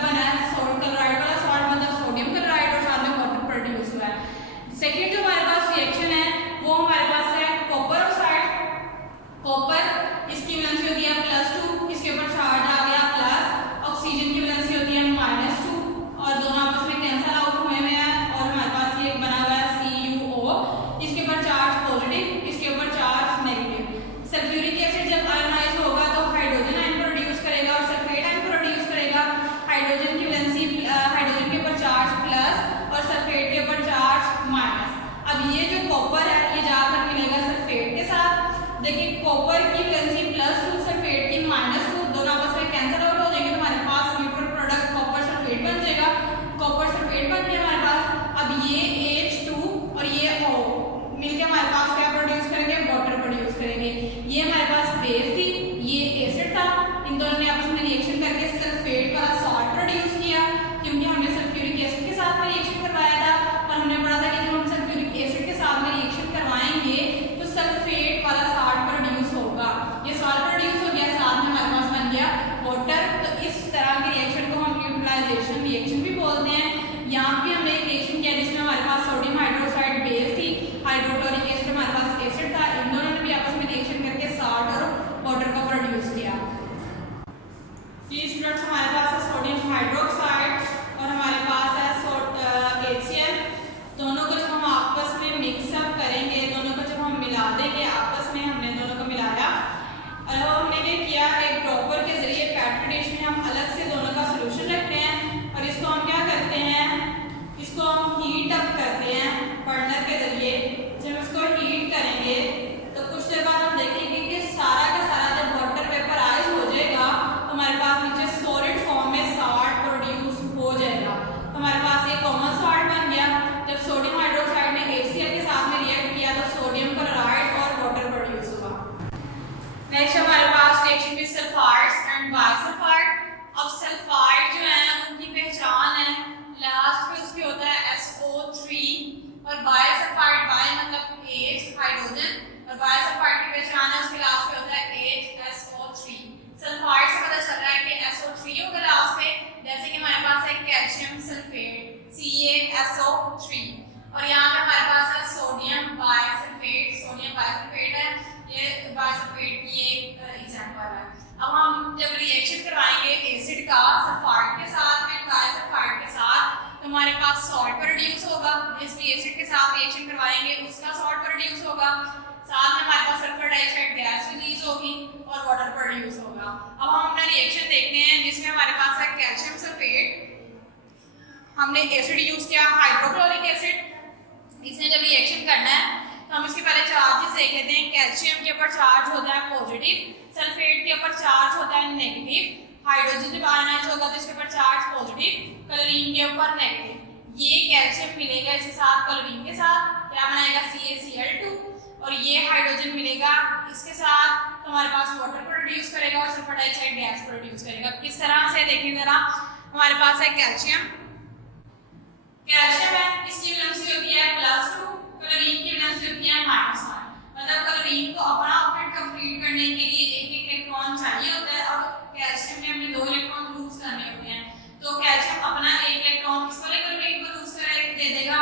बना है, क्लोराइड वाला सॉल्ट मतलब सोडियम क्लोराइड, और साथ में वाटर प्रोड्यूस हुआ है। सेकेंड जो हमारे पास रिएक्शन है वो हमारे पास है कॉपर ऑक्साइड। कॉपर इसकी वैलेंसी होती है +2, इसके ऊपर चार्ज आ गया प्लस, ऑक्सीजन की वैलेंसी होती है -2 और दोनों आपस में कैंसिल आउट हुए हैं और हमारे पास ये बना हुआ है CuO, इसके ऊपर चार्ज पॉजिटिव, इसके ऊपर चार्ज नेगेटिव। सल्फ्यूरिक एसिड जब आयोनाइज होगा तो हाइड्रोजन आयन प्रोड्यूस करेगा और सल्फेट आयन प्रोड्यूस करेगा। हाइड्रोजन की वैलेंसी, हाइड्रोजन के ऊपर चार्ज प्लस और सल्फेट के ऊपर चार्ज माइनस। अब ये जो कॉपर है ये जाकर मिलेगा सल्फेट के साथ, देखिए कॉपर की वैलेंसी +2, सल्फेट की -2, दोनों आपस में कैंसिल आउट हो जाएंगे, तो हमारे पास न्यूट्रल प्रोडक्ट कॉपर सल्फेट बन जाएगा, कॉपर सल्फेट बन गया हमारे पास। अब ये H2 और ये O मिलके हमारे पास क्या प्रोड्यूस करेंगे, वाटर प्रोड्यूस करेंगे। ये हमारे पास बेस थी, ये एसिड था, इन दोनों ने आपस में रिएक्शन करके सल्फेट वाला सॉल्ट प्रोड्यूस किया, क्योंकि हमने सल्फ्यूरिक एसिड के साथ में रिएक्शन करवाया था और हमने पढ़ा था कि जब हम सल्फ्यूरिक एसिड के साथ में रिएक्शन करवाएंगे तो सल्फेट वाला सॉल्ट प्रोड्यूस होगा। ये सॉल्ट प्रोड्यूस हो गया, साथ में हमारे पास बन गया वाटर। तो इस तरह की रिएक्शन को हम न्यूट्रलाइजेशन रिएक्शन भी बोलते हैं। यहाँ भी हमने एक रिएक्शन किया जिसमें हमारे पास सोडियम हाइड्रोक्साइड बेस थी, हाइड्रोक्लोरिक एसिड हमारे पास एसिड था, इन दोनों ने भी आपस में रिएक्शन करके सॉल्ट और वाटर को प्रोड्यूस किया। ये स्टूडेंट्स हमारे पास है सोडियम हाइड्रोक्साइड और हमारे पास है HCl। दोनों को जब हम आपस में मिक्सअप करेंगे, दोनों को जब हम मिला देंगे आपस में, हमने दोनों को मिलाया और हमने क्या किया, एक ड्रॉपर के जरिए पेट्री डिश में हम अलग से दोनों का सोल्यूशन रखते हैं और इसको हम क्या करते हैं, इसको हम हीट अप करते हैं बर्नर के जरिए। जब इसको हीट करेंगे तो कुछ देर बाद हम देखेंगे कि सारा का सारा जब वाटर वेपराइज हो जाएगा तो हमारे पास नीचे सॉलिड फॉर्म में सॉल्ट प्रोड्यूस हो जाएगा, तो हमारे पास एक कॉमन सॉल्ट बन गया। जब सोडियम हाइड्रोक्साइड ने HCl के साथ में रिएक्ट किया तो सोडियम क्लोराइड और वाटर प्रोड्यूस हुआ। नेक्स्ट हमारे पास reaction with sulphides and bisulphide. अब सल्फाइड जो है उनकी पहचान है, लास्ट में उसके होता है SO3 और बाइसल्फाइड, बाय मतलब H हाइड्रोजन और बाइसल्फाइड की पहचान है उसके लास्ट में होता है HSO3। सल्फाइड से पता चल रहा है कि SO3 होगा लास्ट में, जैसे कि हमारे पास है कैल्शियम सल्फेट CaSO3 और यहाँ पे हमारे पास है सोडियम बाइसल्फेट, सोडियम बाइसल्फेट है, ये बाइसल्फेट की एक एग्जांपल है। अब हम जब रिएक्शन करवाएंगे एसिड का सल्फाइड के साथ में बाइसल्फाइड के साथ तो हमारे पास सॉल्ट प्रोड्यूस होगा, जिस भी एसिड के साथ रिएक्शन करवाएंगे उसका सॉल्ट प्रोड्यूस होगा, साथ में हमारे पास सल्फर डाइऑक्साइड गैस रिलीज होगी और वाटर प्रोड्यूस होगा। अब हम अपना रिएक्शन देखते हैं जिसमें हमारे पास है कैल्शियम सल्फेट, हमने एसिड यूज किया हाइड्रोक्लोरिक एसिड। इसने जब रिएक्शन करना है तो हम इसके पहले चार्जेस देख लेते हैं। कैल्शियम के ऊपर चार्ज होता है पॉजिटिव, सल्फेट के ऊपर चार्ज होता है नेगेटिव, हाइड्रोजन जब आयनाइज होगा तो इसके ऊपर चार्ज पॉजिटिव, क्लोरीन के ऊपर नेगेटिव। ये कैल्शियम मिलेगा इसके साथ क्लोरीन के साथ, क्या बनाएगा CaCl2 और ये हाइड्रोजन मिलेगा इसके साथ तो हमारे पास वाटर प्रोड्यूस करेगा और सल्फर डाइऑक्साइड गैस प्रोड्यूस करेगा। किस तरह से देखें जरा, हमारे पास है कैल्शियम है, इसकी वैलेंसी होती है +2, क्लोरीन की वैलेंसी होती है -1, मतलब क्लोरीन को अपना ऑर्बिट कंप्लीट करने के लिए एक इलेक्ट्रॉन चाहिए होता है और कैल्शियम में हमें 2 इलेक्ट्रॉन लूज करने होते हैं, तो कैल्शियम अपना एक इलेक्ट्रॉन इस वाले क्लोरीन को लूज कर दे देगा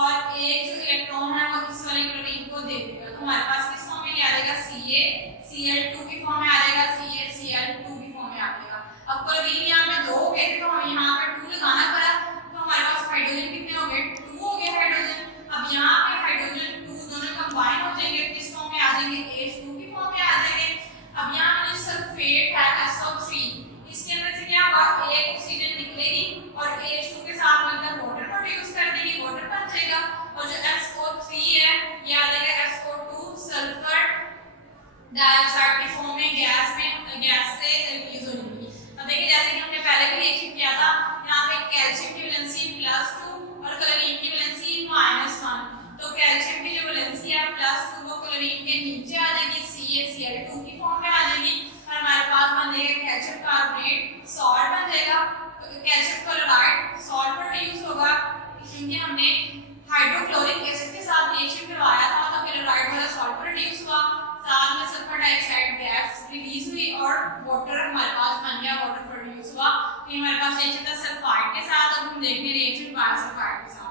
और एक जो इलेक्ट्रॉन है वो इस वाले क्लोरीन को दे देगा, तो हमारे पास किस फॉर्म में आ जाएगा, CaCl2 की फॉर्म में आ जाएगा, CaCl2 की फॉर्म में आ जाएगा। अब क्लोरीन यहाँ पे 2 हो गए थे तो हम यहाँ पे 2 लगाना पड़ा, तो हमारे पास हाइड्रोजन कितने हो गए, 2 हो गए हाइड्रोजन। अब यहाँ पे हाइड्रोजन 2 दोनों कंबाइन हो जाएंगे, किस फॉर्म में आ जाएंगे, H2 की फॉर्म में आ जाएंगे। अब यहाँ पे जो सल्फेट है SO3 बायसल्फाइड के साथ।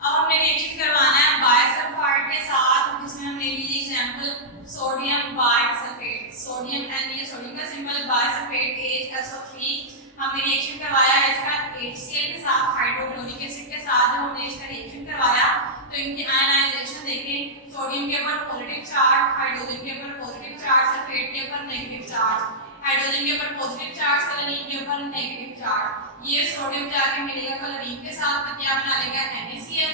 अब हमने रिएक्शन करवाना है बायसल्फाइड के साथ, जिसमें हमने लिए एग्जांपल सोडियम बायसल्फेट, सोडियम एंड ये सोडियम का सिंबल बायसल्फेट HSO3। हमने रिएक्शन करवाया है इसका HCl के साथ, हाइड्रोक्लोरिक एसिड के साथ। जब हमने इसका रिएक्शन करवाया तो इनकी आयनाइजेशन देखें, सोडियम के ऊपर पॉजिटिव चार्ज, हाइड्रोजन के ऊपर पॉजिटिव चार्ज, सल्फेट के ऊपर नेगेटिव चार्ज, हाइड्रोजन के ऊपर पॉजिटिव चार्ज, क्लोरीन के ऊपर नेगेटिव चार्ज। ये सोडियम जाके मिलेगा क्लोरीन के साथ तो क्या बना लेगा NaCl।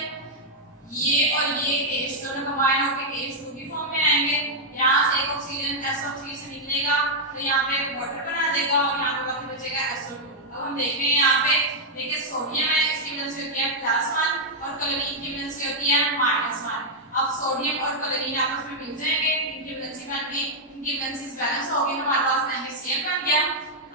ये और ये H दोनों कंबाइन होकर H2 की फॉर्म में आएंगे। यहाँ से एक ऑक्सीजन SO3 से निकलेगा तो यहाँ पे वाटर बना देगा और यहाँ पे बाकी बचेगा SO2। अब हम देख रहे हैं यहाँ पे देखिए सोडियम है, इसकी वैलेंसी होती है +1 और क्लोरीन की वैलेंसी होती है -1। अब सोडियम और क्लोरीन आपस में मिल जाएंगे, इनकी वैलेंसी बन गई, इनकी वैलेंसी बैलेंस हो गई तो हमारे पास NaCl बन गया।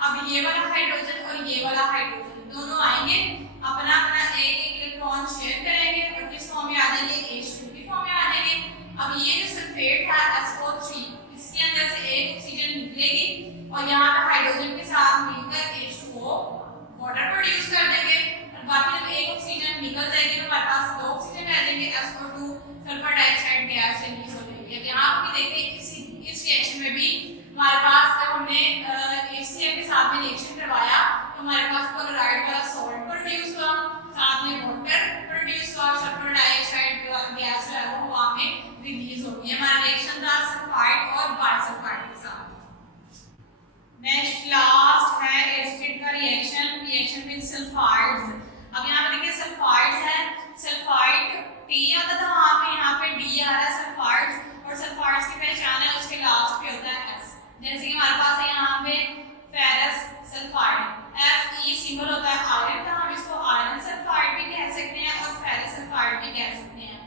अब ये वाला हाइड्रोजन और ये वाला हाइड्रोजन दोनों आएंगे, अपना अपना एक इलेक्ट्रॉन शेयर करेंगे और किस फॉर्म में आ जाएंगे, H2 की फॉर्म में आ जाएंगे। अब ये जो सल्फेट है SO3, इसके अंदर से एक ऑक्सीजन निकलेगी और यहाँ पे हाइड्रोजन के साथ मिलकर H2O वाटर प्रोड्यूस कर देंगे और बाकी जब एक ऑक्सीजन निकल जाएगी तो हमारे पास दो ऑक्सीजन रह जाएंगे, SO2 sulphur dioxide gas release हो जाएगी। अब यहाँ पे देखिए इस रिएक्शन में भी हमारे पास जब हमने HCl के साथ में रिएक्शन करवाया तो हमारे पास क्लोराइड वाला सॉल्ट प्रोड्यूस हुआ, साथ में वाटर प्रोड्यूस हुआ, सल्फर डाइऑक्साइड गैस जो है वो हवा में रिलीज होगी। हमारा रिएक्शन था सल्फाइड और बायसल्फाइड के साथ। नेक्स्ट लास्ट है एसिड का रिएक्शन विद सल्फाइड्स। अब यहाँ पे देखिए सल्फाइड्स है, सल्फाइड T आता था वहाँ पे, यहाँ पे D आ रहा है सल्फाइड्स, और सल्फाइड्स की पहचान है उसके लास्ट पे होता है S। जैसे कि हमारे पास है यहाँ पे फेरस सल्फाइड, Fe सिंबल होता है आयरन का, हम इसको आयरन सल्फाइड भी कह सकते हैं और फेरस सल्फाइड भी कह सकते हैं।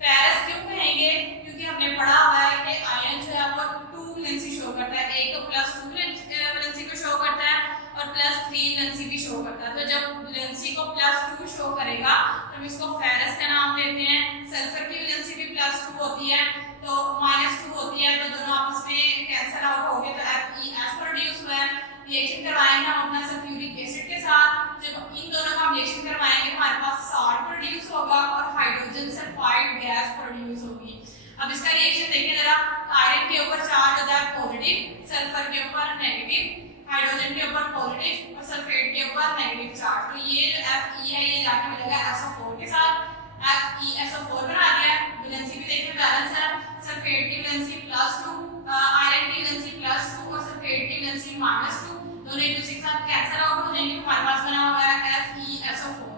फेरस क्यों कहेंगे, क्योंकि हमने पढ़ा हुआ है कि आयरन जो है वो 2 वैलेंसी शो करता है, एक तो +2 वैलेंसी को शो करता है और +3 वैलेंसी भी शो करता है। तो जब वैलेंसी को +2 शो करेगा तो हम इसको फेरस का नाम देते हैं। सल्फर की वैलेंसी भी +2 होती है तो -2 होती है, तो दोनों आपस में कैंसिल आउट हो गए तो FeS प्रोड्यूस हुआ है। रिएक्शन करवाएंगे हम अपना सल्फ्यूरिक एसिड के साथ, जब इन दोनों का हम रिएक्शन करवाएंगे हमारे पास साल्ट प्रोड्यूस होगा और हाइड्रोजन सल्फाइड गैस प्रोड्यूस होगी। अब इसका रिएक्शन देखिए जरा, आयरन के ऊपर चार्ज होता है पॉजिटिव, सल्फर के ऊपर नेगेटिव, हाइड्रोजन के ऊपर पॉजिटिव और सल्फेट के ऊपर नेगेटिव चार्ज। तो ये जो Fe है ये जाके मिलेगा SO4 के साथ, FeSO4 बना दिया। वैलेंसी भी देखिए बैलेंस है, सल्फेट की वैलेंसी +2, आयरन की वैलेंसी +2 और सल्फेट की वैलेंसी -2, दोनों एक दूसरे के साथ कैंसिल आउट हो जाएंगे। हमारे पास बना हुआ है FeSO4।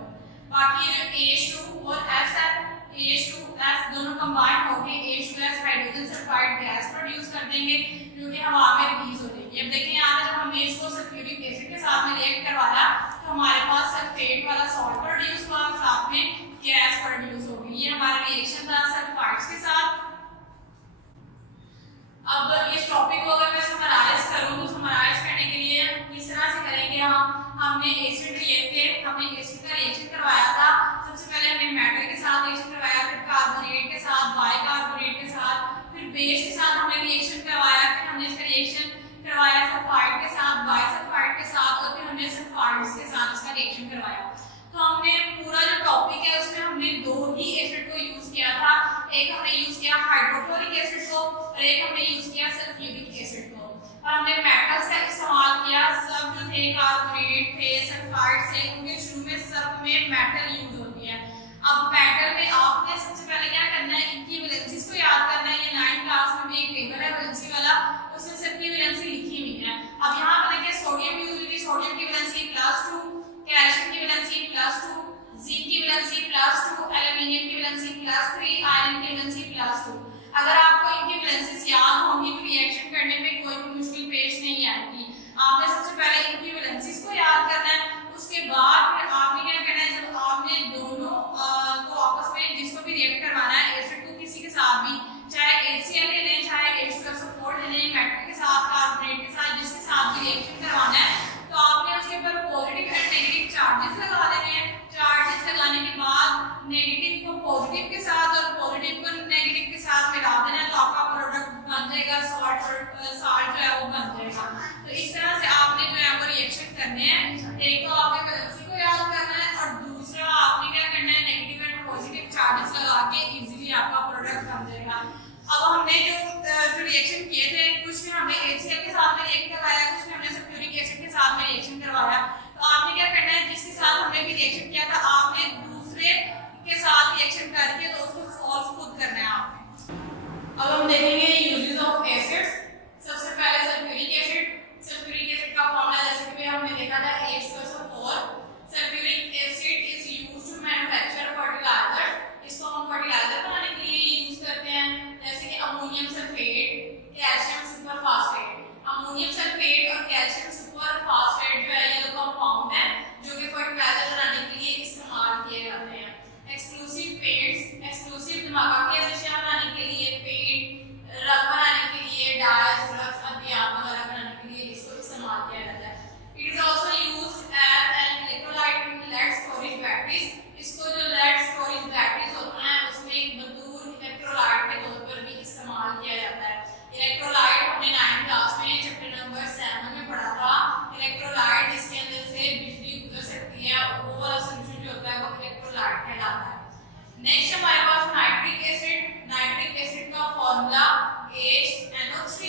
बाकी ये जो H2 और S है, H2S दोनों कंबाइन होकर H2S hydrogen sulphide gas produce कर देंगे जो कि हवा में रिलीज हो जाएगी। अब देखिए यहाँ पे जब हमने इसको सल्फ्यूरिक एसिड के साथ में रिएक्ट करवाया तो हमारे पास सल्फेट वाला सॉल्ट प्रोड्यूस हुआ और साथ में गैस प्रोड्यूस होगी। ये हमारा रिएक्शन था सल्फाइड्स के साथ। अब इस टॉपिक को अगर मैं समराइज करूं तो समराइज करने के लिए किस तरह से करेंगे हमने एसिड लिए थे, हमने एसिड का रिएक्शन करवाया था। सबसे पहले हमने मेटल के साथ रिएक्शन करवाया, फिर कार्बोनेट के साथ, बाइकार्बोनेट के साथ, फिर बेस के साथ हमने रिएक्शन करवाया, फिर हमने इसका रिएक्शन करवाया सल्फाइड के साथ, बायसल्फाइड के साथ और फिर हमने सल्फाइड्स के साथ इसका रिएक्शन करवाया। तो हमने पूरा जो टॉपिक है उसमें हमने 2 ही एसिड को यूज किया था, एक हमने यूज किया हाइड्रोक्लोरिक एसिड को और एक हमने यूज किया सल्फ्यूरिक एसिड को। और हमने मेटल्स का इस्तेमाल किया, सब जो थे कार्बोनेट थे, सल्फाइड थे, उनके शुरू में सब में मेटल यूज होती है। अब मेटल में आपने सबसे पहले क्या करना है, इनकी वैलेंसीज को याद करना है। ये 9th क्लास में भी एक पेपर है वैलेंसी वाला, उसमें सबकी वैलेंसी लिखी हुई है। अब यहाँ पे देखिए सोडियम यूज हुई थी, सोडियम की वैलेंसी +2, कैल्शियम की वैलेंसी +2, जिंक की वैलेंसी +2, एल्युमिनियम की वैलेंसी +3, आयरन की वैलेंसी +2। अगर आपको इनकी वैलेंसीज याद होंगी तो रिएक्शन करने में कोई भी मुश्किल पेश नहीं आएगी। आपने सबसे पहले इनकी वैलेंसीज को याद करना है, उसके बाद फिर आपने क्या करना है, जब आपने दोनों को आपस में जिसको भी रिएक्ट करवाना है, एसिड को किसी के साथ भी, चाहे HCl ले लें, चाहे H2SO4 ले लें, मेटल के साथ, कार्बोनेट के साथ, जिसके साथ भी रिएक्शन करवाना है, तो आपने उसके ऊपर पॉजिटिव एंड नेगेटिव चार्जेस लगा देने हैं। चार्जेस लगाने के बाद नेगेटिव को पॉजिटिव के साथ और पॉजिटिव को नेगेटिव के साथ मिला देना है, तो आपका प्रोडक्ट बन जाएगा सॉल्ट इस्तेमाल किया जाता है। It is also used as an electrolyte in lead storage batteries. इसको जो लेड स्टोरेज बैटरीज होती हैं उसमें एक मजदूर इलेक्ट्रोलाइट के तौर पर भी इस्तेमाल किया जाता है। इलेक्ट्रोलाइट हमने 9th क्लास में चैप्टर नंबर 7 में पढ़ा था। इलेक्ट्रोलाइट जिसके अंदर से बिजली गुजर सकती है वो वाला सॉल्यूशन जो होता है वो इलेक्ट्रोलाइट कहलाता है। नेक्स्ट हमारे पास नाइट्रिक एसिड। नाइट्रिक एसिड का फार्मूला HNO3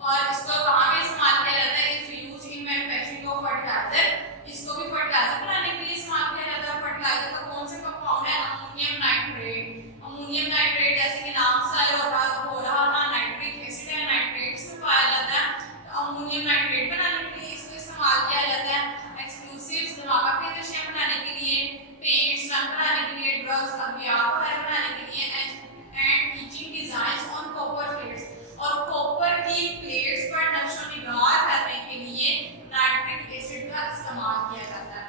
और इसको कहां पे इस्तेमाल किया जाता है? Is used in manufacturing of fertiliser. इसको भी फर्टिलाइजर बनाने के लिए इस्तेमाल किया जाता है। फर्टिलाइजर का कौन सा कंपाउंड है? Ammonium nitrate. अमोनियम नाइट्रेट जैसे कि नाम से हो रहा था नाइट्रिक एसिड है, नाइट्रेट्स में पाया जाता है, तो अमोनियम नाइट्रेट बनाने के लिए इसको इस्तेमाल किया जाता है। एक्सप्लोसिव्स धमाका के नशे बनाने के लिए, पेंट्स रंग बनाने के लिए, ड्रग्स अद्वियात वगैरह बनाने के लिए, and teaching designs on copper plates. और कॉपर की प्लेट्स पर नक्शो निगार करने के लिए नाइट्रिक एसिड का इस्तेमाल किया जाता है।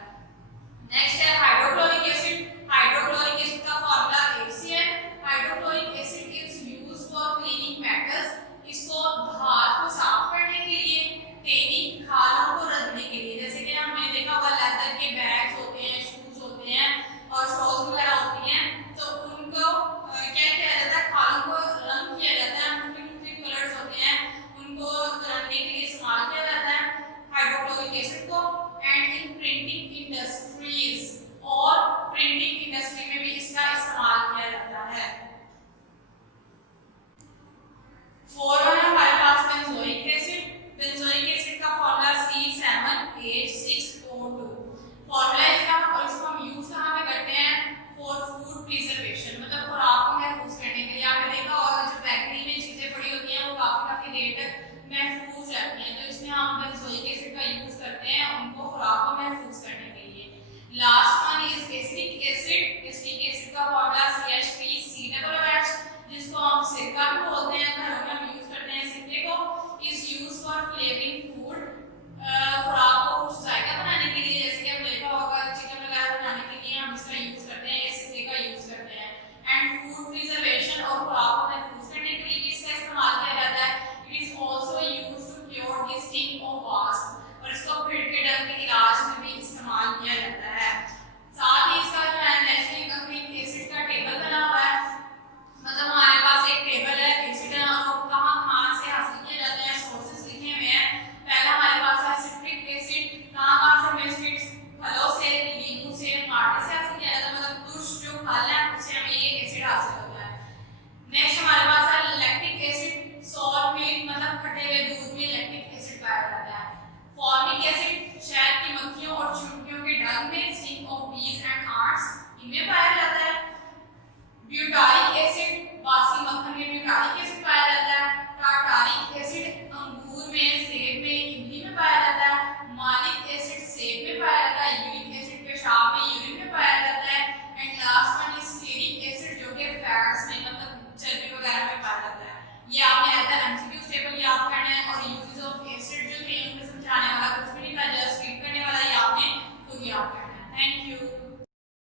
नेक्स्ट है हाइड्रोक्लोरिक एसिड। हाइड्रोक्लोरिक एसिड का formula HCl। Hydrochloric acid is used for cleaning metals. इसको धात को साफ करने के लिए, टेनिंग खालों को रगड़ने के लिए। जैसे कि हमने देखा होगा लेदर के बैग्स होते हैं, शूज होते हैं और शॉल्स वगैरह होती हैं, तो उनको क्या किया जाता है? खालों को रंग किया जाता है। मुख्तलिफ कलर्स होते हैं उनको रंगने के लिए इस्तेमाल किया जाता है हाइड्रोक्लोरिक एसिड को। एंड इन प्रिंटिंग इंडस्ट्रीज और प्रिंटिंग इंडस्ट्री में भी इसका इस्तेमाल किया जाता है। 4 हमारे पास बेंजोइक एसिड। बेंजोइक एसिड का फार्मूला C7H6O2। फार्मूला इसका और इसको हम यूज कहां पे करते हैं? फॉर फूड प्रिजर्वेशन, मतलब खुराक को महफूज करने के लिए। आपने देखा होगा जो बेकरी में चीजें पड़ी होती हैं वो काफी देर तक महफूज रहती हैं, तो इसमें हम बेंजोइक एसिड का यूज करते हैं उनको खुराक को महफूज करने के लिए। Last one is acetic acid. Acetic acid का फार्मूला CH3COOH, जिसको हम सिरका भी बोलते हैं, घरों में हम यूज करते हैं सिरके को। Is used for flavouring food, खुराक को खुश जायका बनाने के लिए। जैसे कि हमने देखा होगा चिकन वगैरह बनाने के लिए हम इसका यूज करते हैं, सिरके का यूज करते हैं। एंड फूड प्रिजर्वेशन और खुराक को महफूज करने के लिए भी इसका इस्तेमाल किया जाता है। It is also used to cure the sting of wasp, और इसको कीट के डंक के इलाज में भी इस्तेमाल किया जाता है। साथ ही इसका जो है नेचुरल कंक्रीट एसिड का टेबल बना हुआ है, मतलब हमारे पास एक टेबल है एसिड है और कहां से हासिल किया जाता है, सोर्सेस लिखे हुए हैं। पहला हमारे पास है सिट्रिक एसिड। कहां से हमें सिट्रिक फलों से, नींबू से, माटे से हासिल किया जाता है, मतलब तुर्श जो फल है उससे हमें ये एसिड हासिल होता है। नेक्स्ट हमारे पास है लैक्टिक एसिड। सॉल्ट मिल्क मतलब खट्टे हुए दूध में लैक्टिक एसिड पाया जाता है। फॉर्मिक एसिड शहद की मक्खियों और चींटियों के डंक में, स्टिंग ऑफ बीज एंड आंट्स, इनमें पाया जाता है। ब्यूटारिक एसिड बासी मक्खन में ब्यूटारिक एसिड पाया जाता है। टार्टारिक एसिड अंगूर में, सेब में, इमली में पाया जाता है। मालिक एसिड सेब में पाया जाता है। यूरिक एसिड पेशाब में, यूरिन में पाया जाता है। And last one is stearic acid जो कि फैट्स में मतलब चर्बी वगैरह में पाया जाता है। ये आपने एज ए एमसीक्यू टेबल याद करना है और